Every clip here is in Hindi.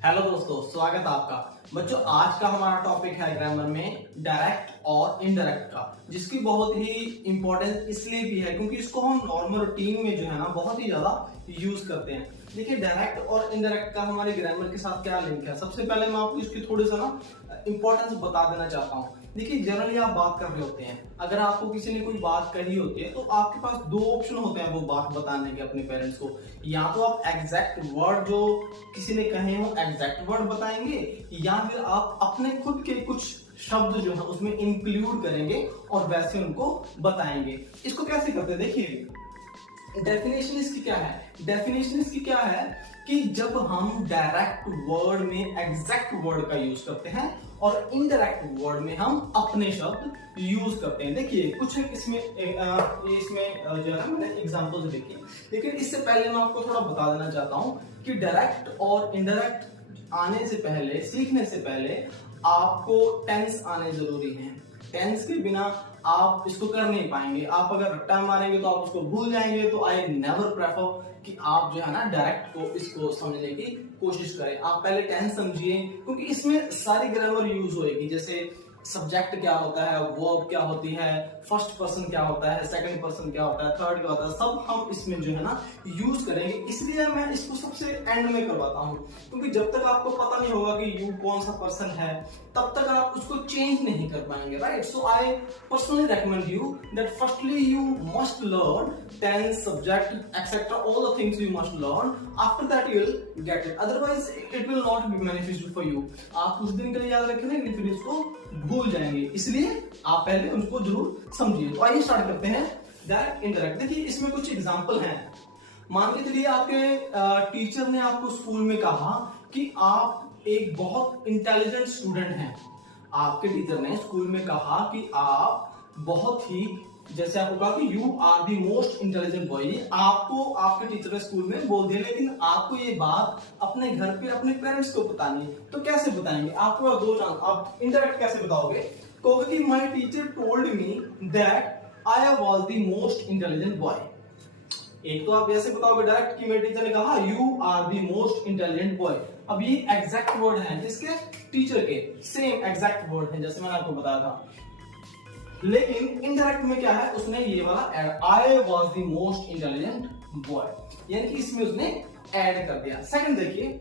हेलो दोस्तों, स्वागत है आपका। बच्चों, आज का हमारा टॉपिक है ग्रामर में डायरेक्ट और इनडायरेक्ट का, जिसकी बहुत ही इंपॉर्टेंस इसलिए भी है क्योंकि इसको हम नॉर्मल रूटीन में जो है ना बहुत ही ज्यादा यूज करते हैं। देखिए, डायरेक्ट और इनडायरेक्ट का हमारे ग्रामर के साथ क्या लिंक है। सबसे पहले मैं आपको इसकी थोड़ी सा ना इंपॉर्टेंस बता देना चाहता हूँ। देखिए, जनरली आप बात कर रहे होते हैं, अगर आपको किसी ने कोई बात कही होती है तो आपके पास दो ऑप्शन होते हैं वो बात बताने के अपने पेरेंट्स को। या तो आप एग्जैक्ट वर्ड जो किसी ने कहे हो एग्जैक्ट वर्ड बताएंगे, या फिर आप अपने खुद के कुछ शब्द जो है उसमें इंक्लूड करेंगे और वैसे उनको बताएंगे। इसको कैसे करते हैं, देखिए डेफिनेशन इसकी क्या है। डेफिनेशन इसकी क्या है कि जब हम डायरेक्ट वर्ड में एग्जैक्ट वर्ड का यूज करते हैं और इनडायरेक्ट वर्ड में हम अपने शब्द यूज करते हैं। देखिए कुछ इसमें जो है मैंने एग्जांपल्स लिखे, लेकिन इससे पहले मैं आपको थोड़ा बता देना चाहता हूं कि डायरेक्ट और इनडायरेक्ट आने से पहले, सीखने से पहले आपको टेंस आने जरूरी है। टेंस के बिना आप इसको कर नहीं पाएंगे। आप अगर रट्टा मारेंगे तो आप उसको भूल जाएंगे। तो आई नेवर प्रेफर कि आप जो है ना डायरेक्ट को इसको समझने की कोशिश करें। आप पहले टेंस समझिए क्योंकि इसमें सारी ग्रामर यूज होएगी। जैसे सब्जेक्ट क्या होता है, वर्ब क्या होती है, फर्स्ट पर्सन क्या होता है, सेकंड पर्सन क्या होता है, थर्ड क्या होता है, सब हम इसमें जो है ना यूज करेंगे। इसलिए मैं इसको सबसे एंड में करवाता हूँ क्योंकि जब तक आपको पता नहीं होगा कि यू कौन सा पर्सन है तब तक आप उसको चेंज नहीं कर पाएंगे, right. So I personally recommend you that firstly you must learn tense, subject etcetera, all the things you must learn. After that you will get it, otherwise it will not be beneficial for you. आप कुछ दिन के लिए याद रखेंगे लेकिन फिर इसको भूल जाएंगे, इसलिए आप पहले उनको जरूर समझिए। तो आइए स्टार्ट करते हैं डायरेक्ट इनडायरेक्ट। देखिए इसमें कुछ एग्जांपल हैं। मान के चलिए आपके टीचर ने आपको स्कूल में कहा कि आप एक बहुत इंटेलिजेंट स्टूडेंट हैं। आपके टीचर ने स्कूल में कहा कि आप बहुत ही, जैसे आपको कहा कि you are the most intelligent boy. आपको आपके टीचर ने स्कूल में बोल दिया, लेकिन आपको ये बात अपने घर पे अपने पेरेंट्स को बतानी है। तो कैसे बताएंगे? आपको दो चांस, आप इनडायरेक्ट कैसे बताओगे? कहोगे कि my teacher told me that I was the most intelligent boy. एक तो आप ऐसे बताओगे डायरेक्ट कि मेरे टीचर ने कहा you are the most intelligent boy. अब ये एग्जैक्ट वर्ड है जिसके टीचर के सेम एग्जैक्ट वर्ड है जैसे मैंने आपको बताया था। लेकिन इनडायरेक्ट में क्या है, उसने ये वाला I was the most intelligent boy, यानी कि इसमें उसने ऐड कर दिया। सेकंड देखिए,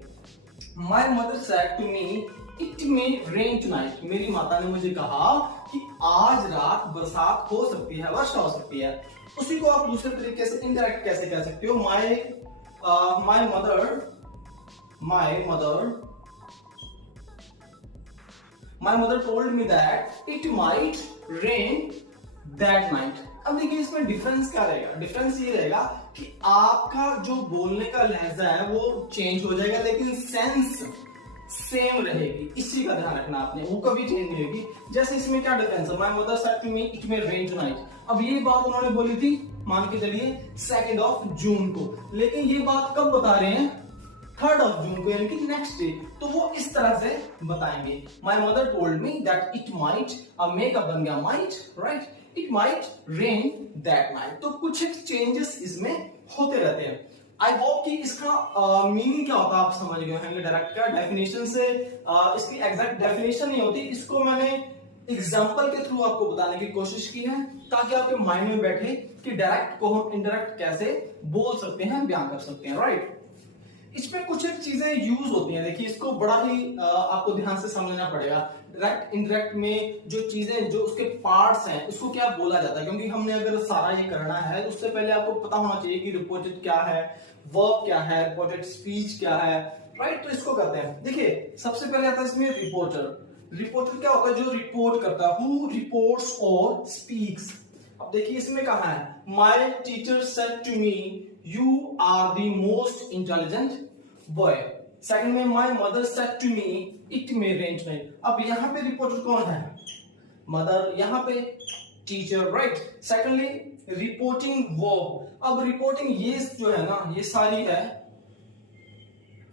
my mother said to me it may rain tonight. मेरी माता ने मुझे कहा कि आज रात बरसात हो सकती है, वर्षा हो सकती है। उसी को आप दूसरे तरीके से इनडायरेक्ट कैसे कह सकते हो? My mother told me that it might rain that night. अब देखिए इसमें डिफरेंस क्या रहेगा? डिफरेंस ये रहेगा कि आपका जो बोलने का लहजा है वो चेंज हो जाएगा, लेकिन सेंस सेम रहेगी। इसी का ध्यान रखना आपने, वो कभी चेंज नहीं होगी। जैसे इसमें क्या डिफरेंस है? My mother said to me it may rain tonight. अब ये बात उन्होंने बोली थी मान के चलिए 2 जून को, लेकिन ये बात कब बता रहे हैं? 3 जून को, यानी कि नेक्स्ट डे। तो वो इस तरह से बताएंगे, my mother told me that it might, अब मेकअप बन गया might, right, it might rain that night. तो कुछ चेंजेस इसमें होते रहते हैं। आई होप कि इसका मीनिंग क्या होता है आप समझ गए होंगे। डायरेक्ट का डेफिनेशन से इसकी एग्जैक्ट डेफिनेशन नहीं होती, इसको मैंने एग्जाम्पल के थ्रू आपको बताने की कोशिश की है ताकि आपके माइंड में बैठे कि डायरेक्ट को हम इनडायरेक्ट कैसे बोल सकते हैं, बयान कर सकते हैं, राइट। इसमें कुछ एक चीजें यूज होती हैं। देखिए इसको बड़ा ही आपको ध्यान से समझना पड़ेगा। डायरेक्ट इनडायरेक्ट में जो चीजें, जो उसके पार्ट्स हैं, उसको क्या बोला जाता है, क्योंकि हमने अगर सारा ये करना है तो उससे पहले आपको पता होना चाहिए कि रिपोर्टेड क्या है, वर्ब क्या है, रिपोर्टेड स्पीच क्या है, राइट। तो इसको करते हैं। देखिए सबसे पहले आता है इसमें रिपोर्टर। रिपोर्टर क्या होता है? जो रिपोर्ट करता है, हु रिपोर्ट्स और स्पीक्स। अब देखिए इसमें कहा है my teacher said to me you are the most intelligent boy. Second में my mother said to me it may rain tonight. अब यहाँ पे रिपोर्टर कौन है? मदर, यहाँ पे teacher, right. Secondly reporting verb. अब रिपोर्टिंग ये जो है ना, ये सारी है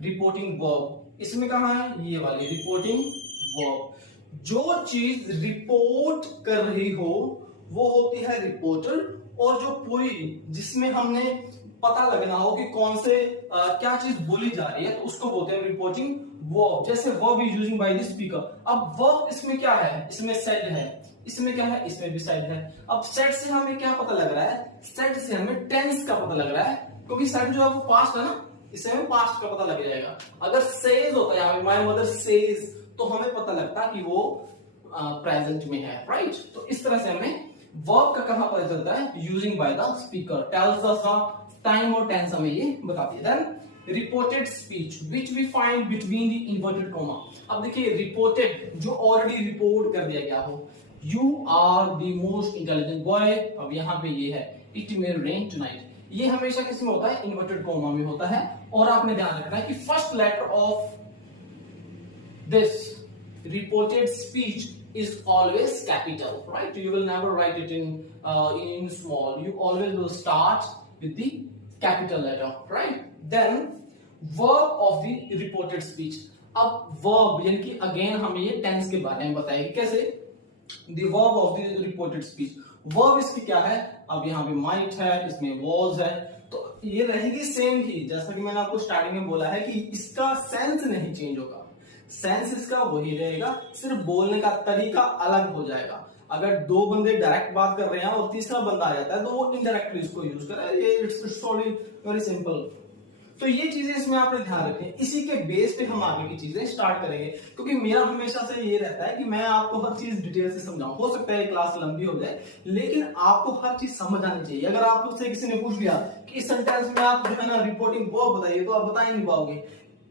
रिपोर्टिंग वर्ब। इसमें कहा है ये वाली रिपोर्टिंग वर्ब। जो चीज रिपोर्ट कर रही हो वो होती है रिपोर्टर, और जो पूरी जिसमें हमने पता लगना हो कि कौन से क्या चीज बोली जा रही है, तो उसको बोलते हैं रिपोर्टिंग वर्ब। जैसे verb is using by the speaker. अब वर्ब इसमें क्या है, इसमें सेड है, इसमें क्या है, इसमें भी सेड है। अब सेड से हमें क्या पता लग रहा है, सेड से हमें टेंस का पता लग रहा है, क्योंकि सेड जो है वो पास्ट है ना, इससे हमें पास्ट का पता लग जाएगा। अगर सेज होता है माय मदर सेज, तो हमें पता लगता कि वो प्रेजेंट में है, राइट। तो इस तरह से हमें वर्ब का कहां पता चलता है, using by the speaker, tells us the time और टेंस हमें ये बताती है। Then reported speech which we find between the inverted comma. अब देखिए रिपोर्टेड जो ऑलरेडी रिपोर्ट कर दिया गया हो, you are the most intelligent boy, अब यहां पे ये है इट मे रेन टुनाइट, ये हमेशा किस में होता है, इन्वर्टेड कॉमा में होता है। और आपने ध्यान रखना है कि first letter of this reported speech is always capital, right? You will never write it in small. You always will start with the capital letter, right? Then verb of the reported speech. अब verb यानी कि अगेन हमें ये टेंस के बारे में बताएगी, कैसे? The verb of the reported speech. verb इसकी क्या है, अब यहाँ पे might है, इसमें was है, तो ये रहेगी सेम ही, जैसा कि मैंने आपको स्टार्टिंग में बोला है कि इसका सेंस नहीं चेंज होगा, सेंस इसका वही रहेगा, सिर्फ बोलने का तरीका अलग हो जाएगा। अगर दो बंदे डायरेक्ट बात कर रहे हैं और तीसरा बंदा आ जाता है तो वो इनडायरेक्टली इसको यूज करे, ये इट्स वेरी सिंपल। तो ये चीजें इसमें आपने ध्यान रखें, इसी के बेस पे हम आगे की चीजें स्टार्ट करेंगे, क्योंकि मेरा हमेशा से ये रहता है कि मैं आपको हर चीज डिटेल से समझाऊं। हो सकता है क्लास लंबी हो जाए, लेकिन आपको हर चीज समझ आनी चाहिए। अगर आपसे किसी ने पूछ लिया कि इस सेंटेंस में आप जो है ना रिपोर्टिंग वर्ब बताइए, तो आप बता ही नहीं पाओगे।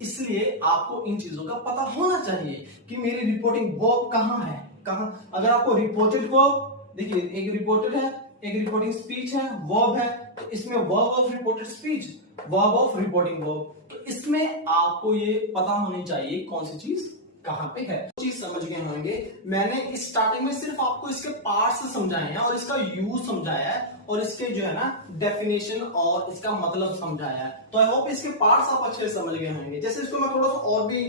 इसलिए आपको इन चीजों का पता होना चाहिए कि मेरी रिपोर्टिंग वर्ब कहां है, कहां। अगर आपको रिपोर्टेड वर्ब, देखिए एक रिपोर्टेड है, एक रिपोर्टिंग स्पीच है, वर्ब है, तो इसमें verb of reported speech, verb of reporting verb, तो इसमें आपको ये पता होनी चाहिए कौन सी चीज कहां पे है। चीज समझ गए होंगे। मैंने इस स्टार्टिंग में सिर्फ आपको इसके पार्ट्स समझाए हैं और इसका यूज समझाया है और इसके जो है ना डेफिनेशन और इसका मतलब समझाया है। तो आई होप इसके पार्ट्स आप अच्छे से समझ गए होंगे। जैसे इसको मैं थोड़ा सा और भी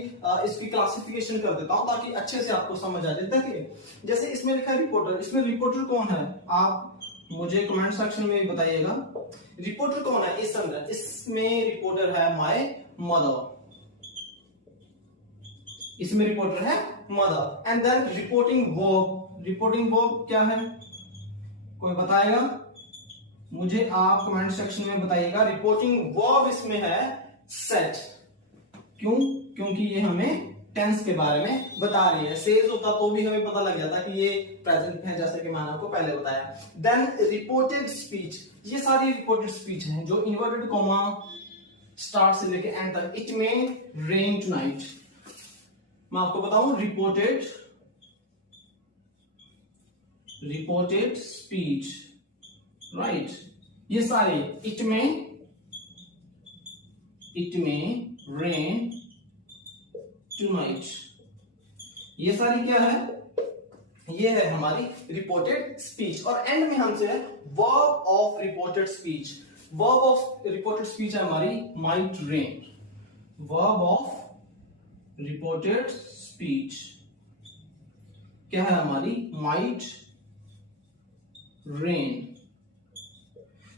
इसकी क्लासिफिकेशन कर देता हूं ताकि अच्छे से आपको समझ आ जाए। देखिए जैसे इसमें लिखा है रिपोर्टर, इसमें रिपोर्टर कौन है आप मुझे कमेंट सेक्शन में बताइएगा। रिपोर्टर कौन है इस अंदर, इसमें रिपोर्टर है माय मदर, इसमें रिपोर्टर है mother. And then reporting verb, reporting verb क्या है कोई बताएगा मुझे, आप कमेंट सेक्शन में बताइएगा। रिपोर्टिंग वर्ब इसमें है सेट, क्यों, क्योंकि ये हमें टेंस के बारे में बता रही है। सेज होता तो भी हमें पता लग जाता कि ये प्रेजेंट है, जैसे कि मैंने आपको पहले बताया। देन रिपोर्टेड स्पीच, ये सारी रिपोर्टेड स्पीच है जो इन्वर्टेड कॉमा स्टार्ट से लेके एंड तक। इट मे रेन टुनाइट, मैं आपको बताऊं रिपोर्टेड स्पीच, राइट। ये सारे इट में रेन टुनाइट, ये सारी क्या है, ये है हमारी रिपोर्टेड स्पीच। और एंड में हमसे है verb of reported speech, verb of reported speech है हमारी might rain, verb of reported speech क्या है हमारी माइट रेन।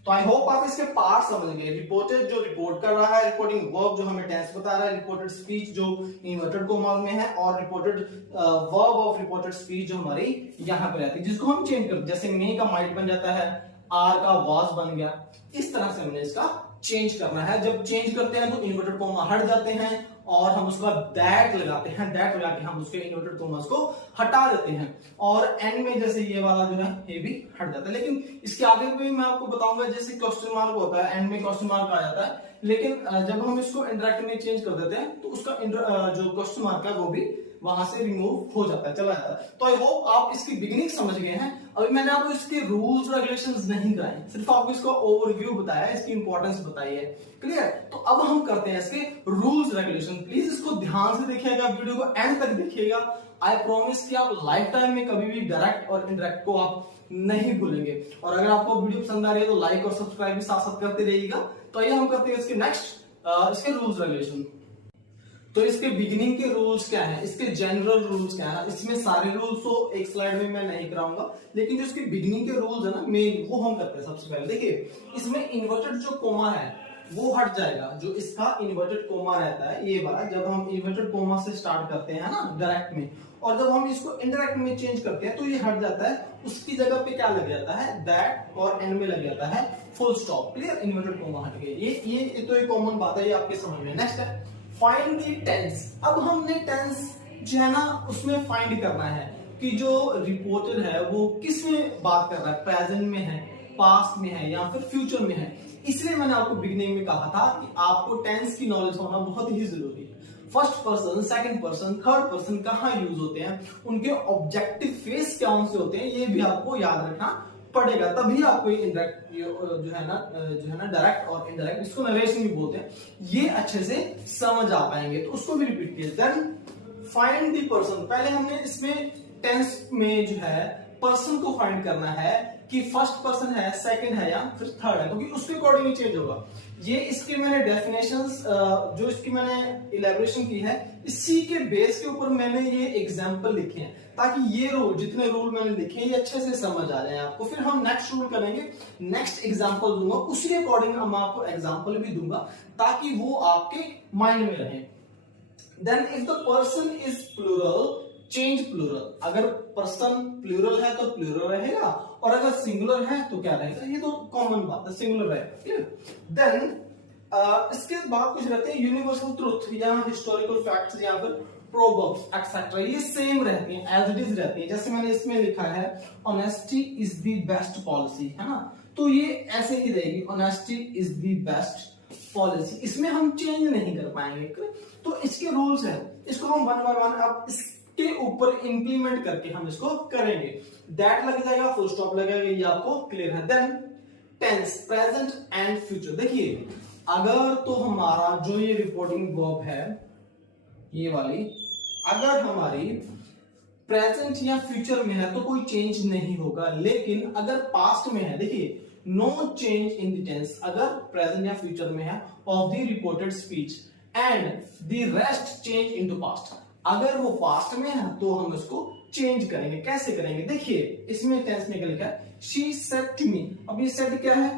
तो आई होप आप इसके पार्ट समझ गए। रिपोर्टेड जो रिपोर्ट कर रहा है, रिपोर्टिंग वर्ब जो हमें टेंस बता रहा है, रिपोर्टेड स्पीच जो इन्वर्टेड कॉमास में है, और reported verb of reported speech जो हमारी यहां पे रहती है, जिसको हम चेंज करते, जैसे मे का माइट बन जाता है, आर का वाज बन गया। इस तरह से हमने इसका चेंज करना है। जब चेंज करते हैं तो इन्वर्टेड कॉमा हट जाते हैं और हम उसका दैट लगाते हैं, दैट लगा के हम उसके इन्वर्टेड कॉमास को हटा देते हैं। और एंड में जैसे ये वाला जो है ये भी हट जाता है। लेकिन इसके आगे भी मैं आपको बताऊंगा, जैसे क्वेश्चन मार्क होता है, एंड में क्वेश्चन मार्क आ जाता है, लेकिन जब हम इसको इंटरेक्ट में चेंज कर देते हैं तो उसका जो क्वेश्चन मार्क है वो भी वहां से रिमूव हो जाता है, चला जाता है। तो आई होप आप इसकी बिगिनिंग समझ गए हैं। अभी मैंने आपको इसके रूल्स रेगुलेशंस नहीं कराए, सिर्फ आपको इसका ओवरव्यू बताया, इसकी इंपॉर्टेंस बताई है, क्लियर। तो अब हम करते हैं इसके रूल्स रेगुलेशन। प्लीज इसको ध्यान से देखिएगा, वीडियो को एंड तक देखिएगा। आई प्रॉमिस कि आप लाइफ टाइम में कभी भी डायरेक्ट और इनडायरेक्ट को आप नहीं भूलेंगे। और अगर आपको वीडियो पसंद आ रही है तो लाइक और सब्सक्राइब भी साथ साथ करते रहिएगा। तो आइए हम करते हैं इसके नेक्स्ट इसके रूल्स रेगुलेशन। तो इसके बिगिनिंग के रूल्स क्या है, इसके जनरल रूल्स क्या है, इसमें सारे रूल्स तो एक स्लाइड में मैं नहीं कराऊंगा, लेकिन जो इसके बिगिनिंग के रूल्स है ना मेन, वो हम करते हैं। सबसे पहले देखिए, इसमें इन्वर्टेड जो कोमा है वो हट जाएगा। जो इसका इन्वर्टेड कोमा रहता है ये वाला, जब हम इन्वर्टेड कोमा से स्टार्ट करते हैं ना डायरेक्ट में, और जब हम इसको इनडायरेक्ट में चेंज करते हैं तो ये हट जाता है। उसकी जगह पे क्या लग जाता है, दैट, और एंड में लग जाता है full stop. Clear, inverted coma हट गया। ये तो एक कॉमन बात है, ये आपके समझ में। नेक्स्ट है फाइंड द टेंस। अब हमने टेंस जो है ना उसमें फाइंड करना है कि जो रिपोर्टर है वो किस में बात कर रहा है, प्रेजेंट में है, पास्ट में है, या फिर फ्यूचर में है। इसलिए मैंने आपको बिगिनिंग में कहा था कि आपको टेंस की नॉलेज होना बहुत ही जरूरी है। First person, second person, third person कहाँ यूज होते हैं, उनके ऑब्जेक्टिव फेस कौन से होते हैं, ये भी आपको याद रखना पड़ेगा। तभी आपको इनडायरेक्ट जो है ना डायरेक्ट और इनडायरेक्ट, इसको नरेशन भी बोलते हैं, ये अच्छे से समझ आ पाएंगे। तो उसको भी रिपीट किया। Then find the person. पहले हमने इसमें टेंस में जो है पर्सन को फाइंड करना है कि फर्स्ट पर्सन है, सेकंड है, या फिर थर्ड है, क्योंकि उसके अकॉर्डिंग चेंज होगा। ये इसके मैंने डेफिनेशंस जो इसकी मैंने इलेबोरेशन की है, इसी के बेस के ऊपर मैंने ये एग्जांपल लिखे हैं, ताकि ये रूल, जितने रूल मैंने लिखे हैं, ये अच्छे से समझ आ जाए आपको। फिर हम नेक्स्ट रूल करेंगे, नेक्स्ट एग्जांपल दूंगा, उसी अकॉर्डिंग मैं आपको एग्जांपल भी दूंगा, ताकि वो आपके माइंड में रहे। Then if the person is plural, change plural. अगर पर्सन प्लूरल है तो प्लूरल रहेगा, और अगर सिंगुलर है तो क्या रहेगा, ये तो कॉमन बात है, सिंगुलर रहेगा। देन इसके बाद कुछ रहते हैं यूनिवर्सल ट्रुथ, या हिस्टोरिकल फैक्ट्स, या फिर प्रोवर्ब्स एक्सेट्रा। ये सेम रहती हैं, एज इट इज रहती हैं। जैसे मैंने इसमें लिखा है honesty is the best policy, है ना, तो ये ऐसे ही रहेगी, honesty is the best policy. इसमें हम चेंज नहीं कर पाएंगे। तो इसके रूल्स है, इसको हम वन बाय वन अब के ऊपर इंप्लीमेंट करके हम इसको करेंगे। दैट लग जाएगा, फुल स्टॉप लगेगा, ये आपको क्लियर है। Then tense, present and future. देखिए, अगर तो हमारा जो ये रिपोर्टिंग वर्ब है ये वाली, अगर हमारी प्रेजेंट या फ्यूचर में है तो कोई चेंज नहीं होगा, लेकिन अगर पास्ट में है, देखिए no change in the tense, अगर प्रेजेंट या फ्यूचर में है, of the reported speech and the rest change into past. अगर वो पास्ट में है तो हम इसको चेंज करेंगे। कैसे करेंगे, देखिए इसमें टेंस में क्या लिखा है, शी सेड टू मी। अब ये सेड क्या है,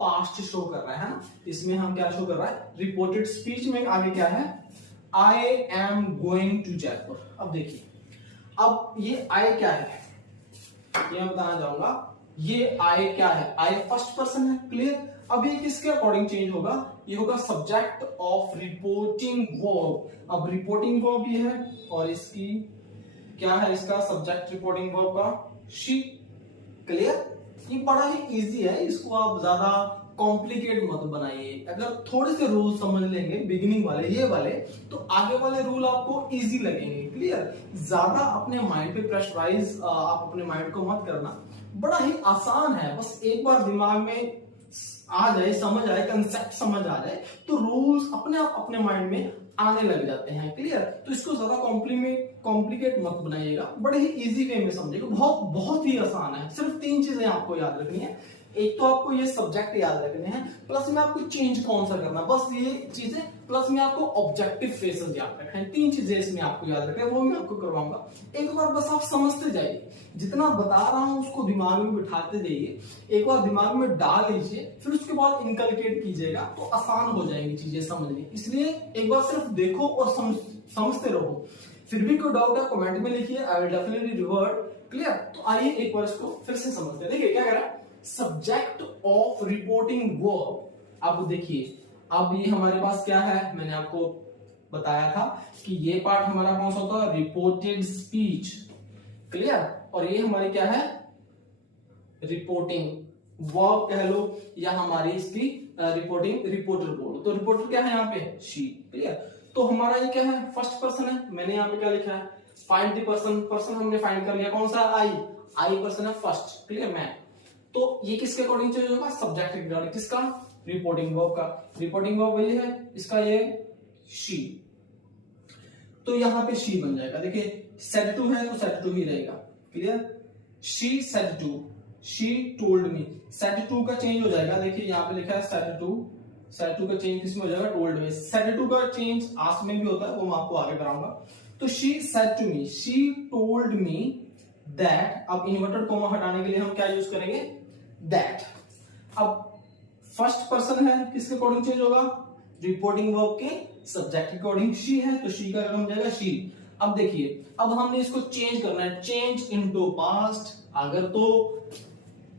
पास्ट शो कर रहा है ना, इसमें हम क्या शो कर रहा है, रिपोर्टेड स्पीच में आगे क्या है, I am going to Jaipur. अब देखिए, अब ये आई क्या है, ये मैं बताना चाहूंगा। ये आई क्या है, आई फर्स्ट पर्सन है, क्लियर। अब ये किसके अकॉर्डिंग चेंज होगा, ये होगा सब्जेक्ट ऑफ रिपोर्टिंग वर्ब। अब रिपोर्टिंग वर्ब ये है, और इसकी क्या है, इसका सब्जेक्ट रिपोर्टिंग वर्ब का शी, क्लियर। ये बड़ा ही इजी है, इसको आप ज्यादा कॉम्प्लिकेट मत बनाइए। अगर थोड़े से रूल समझ लेंगे बिगिनिंग वाले, ये वाले, तो आगे वाले रूल आपको इजी लगेंगे, क्लियर। ज्यादा अपने माइंड पे प्रेशराइज आप अपने माइंड को मत करना, बड़ा ही आसान है। बस एक बार दिमाग में आ जाए, समझ आए, कंसेप्ट समझ आ जाए, तो रूल्स अपने आप अपने माइंड में आने लग जाते हैं, क्लियर। तो इसको ज्यादा कॉम्प्लिकेट मत बनाइएगा, बड़े ही इजी वे में समझिएगा, बहुत ही आसान है। सिर्फ 3 चीजें आपको याद रखनी है। एक तो आपको ये सब्जेक्ट याद रखने हैं, प्लस में आपको चेंज कौन सा करना, बस ये चीजें, प्लस में आपको ऑब्जेक्टिव फेसेस याद रखना है। 3 चीजें इसमें आपको याद रखना है, वो मैं आपको करवाऊंगा। एक बार बस आप समझते जाइए, जितना बता रहा हूं उसको दिमाग में बिठाते जाइए, एक बार दिमाग में डाल लीजिए, फिर उसके बाद इनकलकेट कीजिएगा, तो आसान हो जाएंगी चीजें समझनी। इसलिए एक बार सिर्फ देखो और समझते रहो। फिर भी कोई डाउट है कमेंट में लिखिए, I will definitely revert, clear. तो आइए एक बार इसको फिर से समझते हैं। देखिए क्या कह रहा है, सब्जेक्ट ऑफ रिपोर्टिंग वर्ब। अब देखिए, अब ये हमारे पास क्या है, मैंने आपको बताया था कि ये पार्ट हमारा कौन सा होता है, रिपोर्टेड स्पीच, क्लियर। और ये हमारी क्या है, रिपोर्टिंग वर्ब कह लो, या हमारी इसकी रिपोर्टिंग, रिपोर्टर बोलो। तो रिपोर्टर क्या है यहाँ पे, शी, क्लियर। तो हमारा ये क्या है, फर्स्ट पर्सन है। मैंने यहाँ पे क्या लिखा है, फाइंड द पर्सन। पर्सन हमने फाइंड कर लिया, कौन सा, आई पर्सन है फर्स्ट, क्लियर, मैं। तो ये किसके अकॉर्डिंग चेंज होगा, सब्जेक्ट के अकॉर्डिंग, किसका, रिपोर्टिंग वर्ब का। रिपोर्टिंग वर्ब वही है, इसका ये शी, तो यहां पे शी बन जाएगा। देखिए सेड टू है तो सेड टू ही रहेगा, clear. She said to, she told me, said to का चेंज हो जाएगा। देखिए यहां पे लिखा है सेड टू सेड टू का चेंज किसमें हो जाएगा, टोल्ड में। सेड टू का चेंज आस्क में भी होता है, वो मैं आपको आगे कराऊंगा। तो she said to me, she told me that. अब इन्वर्टेड कॉमा हटाने के लिए हम क्या यूज करेंगे, दैट। अब फर्स्ट पर्सन है, किसके अकॉर्डिंग चेंज होगा, रिपोर्टिंग वर्ब के सब्जेक्ट के अकॉर्डिंग। शी है तो शी का क्या बन जाएगा, शी। अब देखिए, अब हमने इसको चेंज करना है, चेंज इनटू पास्ट। अगर तो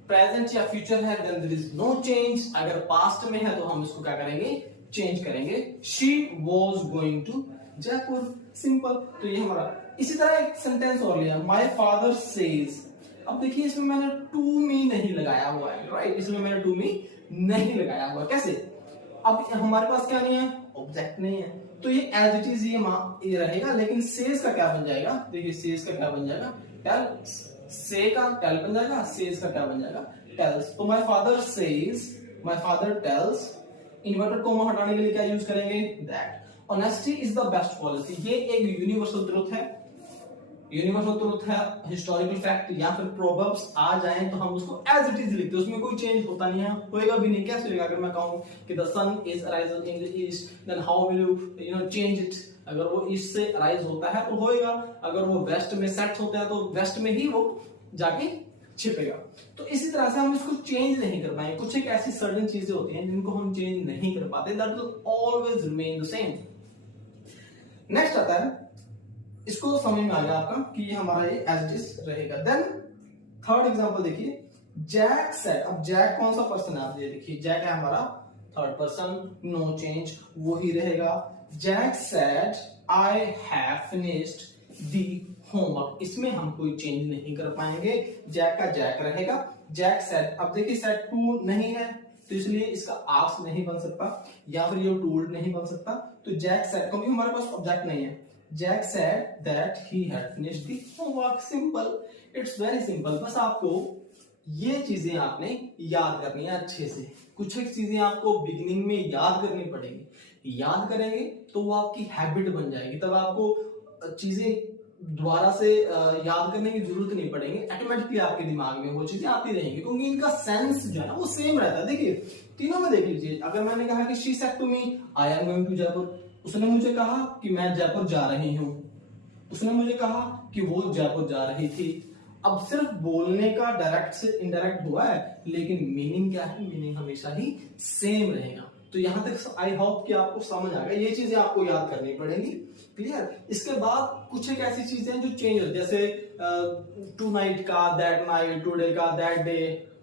प्रेजेंट या फ्यूचर है then there is no change, अगर पास्ट में है तो हम इसको क्या करेंगे, चेंज करेंगे। She was going to Jaipur, simple. तो ये हमारा। इसी तरह एक सेंटेंस और लिया, माय फादर सेज। अब देखिए इसमें मैंने टू मी नहीं लगाया हुआ है, राइट, इसमें मैंने टू मी नहीं लगाया हुआ, कैसे। अब हमारे पास क्या नहीं है, ऑब्जेक्ट नहीं है, तो ये एज इट इज ये रहेगा। लेकिन सेज का क्या बन जाएगा, देखिए सेज का क्या बन जाएगा, टेल। से का टेल बन जाएगा, सेज का क्या बन जाएगा, टेल्स। तो my father says, my father tells. Inverted comma हटाने के लिए क्या यूज करेंगे, that. Honesty is the best policy, ये एक यूनिवर्सल ट्रुथ है, यूनिवर्सल ट्रुथ है, हिस्टोरिकल फैक्ट या फिर प्रोवर्ब्स आ जाए तो हम उसको एज इट इज लिखते हैं, उसमें कोई चेंज होता नहीं है, होएगा भी नहीं। कैसे होगा, अगर मैं कहूं कि the sun is arising in the east, then how will you no change it. अगर वो ईस्ट से अराइज होता है तो होएगा, अगर वो वेस्ट में सेट होता है तो वेस्ट में ही वो जाके छिपेगा। तो इसी तरह से हम इसको चेंज नहीं कर पाएंगे। कुछ एक ऐसी सर्टेन चीजें होती हैं जिनको हम चेंज नहीं कर पाते, that will always remain the same. Next आता है, इसको समझ में आ गया आपका कि ये हमारा ये एज इट इज रहेगा। देन थर्ड एग्जांपल देखिए, जैक सेड। अब जैक कौन सा पर्सन है, आप ये देखिए, जैक है हमारा थर्ड पर्सन, नो चेंज, वो ही रहेगा। Jack said I have finished the homework, इसमें हम कोई चेंज नहीं कर पाएंगे, जैक का जैक रहेगा। जैक सेड, अब देखिए सेड टू नहीं है तो इसलिए इसका आस्क नहीं बन सकता, या फिर ये टोल्ड नहीं बन सकता। तो जैक सेड, क्योंकि हमारे पास ऑब्जेक्ट नहीं है, Jack said that he had finished the homework, simple, it's very simple. बस आपको ये चीजें आपने याद करनी है अच्छे से। कुछ एक चीजें आपको बिगिनिंग में याद करनी पड़ेगी, याद करेंगे तो वो आपकी हैबिट बन जाएगी, तब आपको चीजें दोबारा से याद करने की जरूरत नहीं पड़ेगी, ऑटोमेटिकली आपके दिमाग में वो चीजें आती रहेंगी, क्योंकि इनका सेंस जो है ना वो सेम रहता है। देखिए तीनों में देख लीजिए, अगर मैंने कहा कि she said to me I am going to Jaipur, उसने मुझे कहा कि मैं जयपुर जा रही हूं, उसने मुझे कहा कि वो जयपुर जा रही थी। अब सिर्फ बोलने का डायरेक्ट से इनडायरेक्ट हुआ है, लेकिन मीनिंग क्या है, मीनिंग हमेशा ही सेम रहेगा। तो यहां तक आई होप कि आपको समझ आ गया, ये चीजें आपको याद करनी पड़ेंगी, क्लियर। इसके बाद कुछ एक ऐसी चीजें जो चेंज होती है, जैसे टू नाइट का दैट नाइट, टुडे का दैट डे,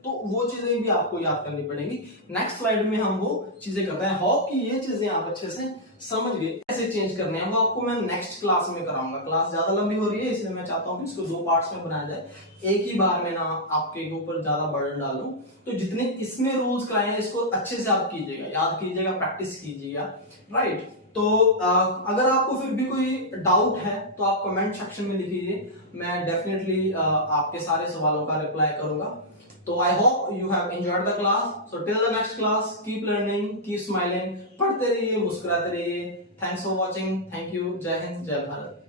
तो वो चीजें भी आपको याद करनी पड़ेंगी। नेक्स्ट स्लाइड में हम वो चीजें करते हैं। होप कि ये चीजें आप अच्छे से समझ गए कैसे चेंज करने हैं, वो आपको मैं नेक्स्ट क्लास में कराऊंगा। क्लास ज्यादा लंबी हो रही है, इसलिए मैं चाहता हूं कि इसको दो पार्ट्स में बनाया जाए, एक ही बार में ना आपके ऊपर ज्यादा बर्डन डालूं। तो जितने इसमें रूल्स कराए हैं इसको अच्छे से आप कीजिएगा, याद कीजिएगा, प्रैक्टिस कीजिएगा, राइट। तो अगर आपको फिर भी कोई डाउट है तो आप कमेंट सेक्शन में लिखिए, मैं डेफिनेटली आपके सारे सवालों का रिप्लाई करूंगा। तो I hope you have enjoyed the class. So till the next class, keep learning, keep smiling, पढ़ते रहिए, मुस्कुराते रहिए। Thanks for watching, thank you, जय हिंद, जय भारत।